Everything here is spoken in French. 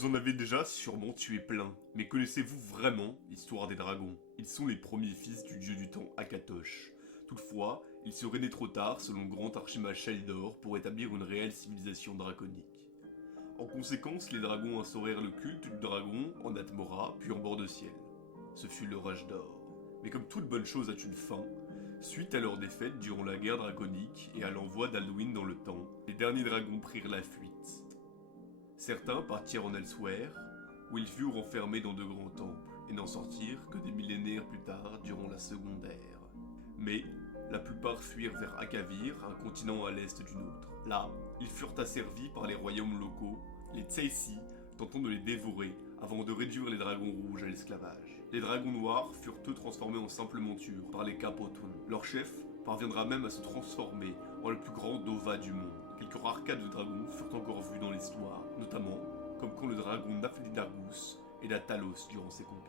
Vous en avez déjà sûrement tué plein, mais connaissez-vous vraiment l'histoire des dragons? Ils sont les premiers fils du dieu du temps Akatosh. Toutefois, ils seraient nés trop tard selon le grand archimage Shalidor pour établir une réelle civilisation draconique. En conséquence, les dragons instaurèrent le culte du dragon en Atmora, puis en bord de ciel. Ce fut leur âge d'or. Mais comme toute bonne chose a une fin, suite à leur défaite durant la guerre draconique et à l'envoi d'Alduin dans le temps, les derniers dragons prirent la fuite. Certains partirent en Elsewhere, où ils furent enfermés dans de grands temples, et n'en sortirent que des millénaires plus tard durant la Seconde Ère. Mais la plupart fuirent vers Akavir, un continent à l'est du nôtre. Là, ils furent asservis par les royaumes locaux, les Tsaisi, tentant de les dévorer avant de réduire les dragons rouges à l'esclavage. Les dragons noirs furent eux transformés en simples montures par les Capotun. Leur chef parviendra même à se transformer en le plus grand Dova du monde. Quelques rares cas de dragons furent encore vus dans l'histoire, notamment comme quand le dragon Naflidargus aida Talos durant ses conquêtes.